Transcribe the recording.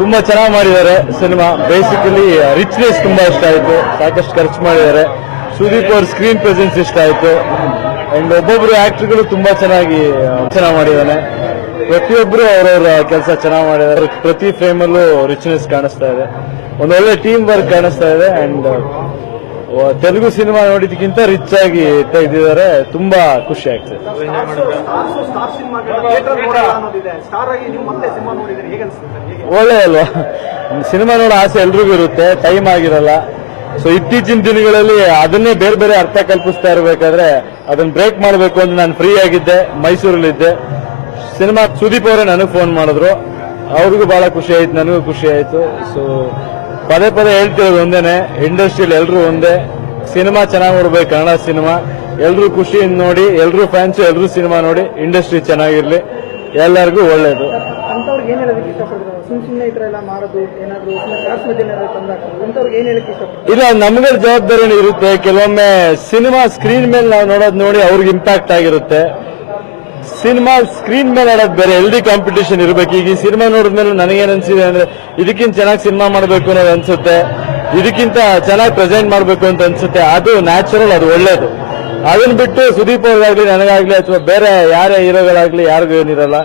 ತುಂಬಾ ಚೆನ್ನಾಗಿ ಮಾಡಿದ್ದಾರೆ ಸಿನಿಮಾ. ಬೇಸಿಕಲಿ ರಿಚ್ನೆಸ್ ತುಂಬಾ ಇಷ್ಟ ಆಯ್ತು, ಸಾಕಷ್ಟು ಖರ್ಚು ಮಾಡಿದ್ದಾರೆ. ಸುದೀಪ್ ಅವ್ರ ಸ್ಕ್ರೀನ್ ಪ್ರೆಸೆನ್ಸ್ ಇಷ್ಟ ಆಯ್ತು. ಅಂಡ್ ಒಬ್ಬೊಬ್ರು ಆಕ್ಟರ್ಗಳು ತುಂಬಾ ಚೆನ್ನಾಗಿ ಮಾಡಿದ್ದಾನೆ. ಪ್ರತಿಯೊಬ್ರು ಅವ್ರವ್ರ ಕೆಲಸ ಚೆನ್ನಾಗಿ ಮಾಡಿದ್ದಾರೆ. ಪ್ರತಿ ಫ್ರೇಮ್ ಅಲ್ಲೂ ರಿಚ್ನೆಸ್ ಕಾಣಿಸ್ತಾ ಇದೆ, ಒಂದೊಳ್ಳೆ ಟೀಮ್ ವರ್ಕ್ ಕಾಣಿಸ್ತಾ ಇದೆ. ಅಂಡ್ ತೆಲುಗು ಸಿನಿಮಾ ನೋಡಿದಕ್ಕಿಂತ ರಿಚ್ ಆಗಿ ತೆಗೆದಿದ್ದಾರೆ. ತುಂಬಾ ಖುಷಿ ಆಗ್ತದೆ. ಒಳ್ಳೆ ಅಲ್ವಾ, ಸಿನಿಮಾ ನೋಡೋ ಆಸೆ ಎಲ್ರಿಗೂ ಇರುತ್ತೆ, ಟೈಮ್ ಆಗಿರಲ್ಲ. ಸೊ ಇತ್ತೀಚಿನ ದಿನಗಳಲ್ಲಿ ಅದನ್ನೇ ಬೇರೆ ಬೇರೆ ಅರ್ಥ ಕಲ್ಪಿಸ್ತಾ ಇರಬೇಕಾದ್ರೆ ಅದನ್ನ ಬ್ರೇಕ್ ಮಾಡಬೇಕು ಅಂತ ನಾನು ಫ್ರೀ ಆಗಿದ್ದೆ, ಮೈಸೂರಲ್ಲಿದ್ದೆ. ಸಿನಿಮಾ ಸುದೀಪ್ ಅವರೇ ನನಗೆ ಫೋನ್ ಮಾಡಿದ್ರು, ಅವ್ರಿಗೂ ಬಹಳ ಖುಷಿ ಆಯ್ತು, ನನಗೂ ಖುಷಿ ಆಯ್ತು. ಸೊ ಪದೇ ಪದೇ ಹೇಳ್ತಿರೋದು ಒಂದೇನೆ, ಇಂಡಸ್ಟ್ರಿಯಲ್ಲಿ ಎಲ್ರು ಒಂದೇ. ಸಿನಿಮಾ ಚೆನ್ನಾಗಿ ನೋಡ್ಬೇಕು, ಕನ್ನಡ ಸಿನಿಮಾ ಎಲ್ರು ಖುಷಿಯಿಂದ ನೋಡಿ, ಎಲ್ರು ಫ್ಯಾನ್ಸು ಎಲ್ರು ಸಿನಿಮಾ ನೋಡಿ, ಇಂಡಸ್ಟ್ರಿ ಚೆನ್ನಾಗಿರ್ಲಿ, ಎಲ್ಲರಿಗೂ ಒಳ್ಳೇದು. ಇಲ್ಲ, ನಮ್ಗಳ ಜವಾಬ್ದಾರಿ ಇರುತ್ತೆ. ಕೆಲವೊಮ್ಮೆ ಸಿನಿಮಾ ಸ್ಕ್ರೀನ್ ಮೇಲೆ ನಾವು ನೋಡೋದು ನೋಡಿ ಅವ್ರಿಗೆ ಇಂಪ್ಯಾಕ್ಟ್ ಆಗಿರುತ್ತೆ. ಸಿನಿಮಾ ಸ್ಕ್ರೀನ್ ಮೇಲೆ ಆಡೋದು ಬೇರೆ, ಎಲ್ದಿ ಕಾಂಪಿಟೇಷನ್ ಇರಬೇಕು. ಈಗ ಈ ಸಿನಿಮಾ ನೋಡಿದ್ಮೇಲೆ ನನಗೇನ್ ಅನ್ಸಿದೆ ಅಂದ್ರೆ ಇದಕ್ಕಿಂತ ಚೆನ್ನಾಗಿ ಸಿನಿಮಾ ಮಾಡಬೇಕು ಅನ್ನೋದು ಅನ್ಸುತ್ತೆ, ಇದಕ್ಕಿಂತ ಚೆನ್ನಾಗಿ ಪ್ರೆಸೆಂಟ್ ಮಾಡಬೇಕು ಅಂತ ಅನ್ಸುತ್ತೆ. ಅದು ನ್ಯಾಚುರಲ್, ಅದು ಒಳ್ಳೇದು. ಅದನ್ನ ಬಿಟ್ಟು ಸುದೀಪ್ ಅವ್ರಿಗಾಗ್ಲಿ ನನಗಾಗ್ಲಿ ಅಥವಾ ಬೇರೆ ಯಾರೇ ಹೀರೋಗಳಾಗ್ಲಿ ಯಾರಿಗೂ ಏನಿರಲ್ಲ.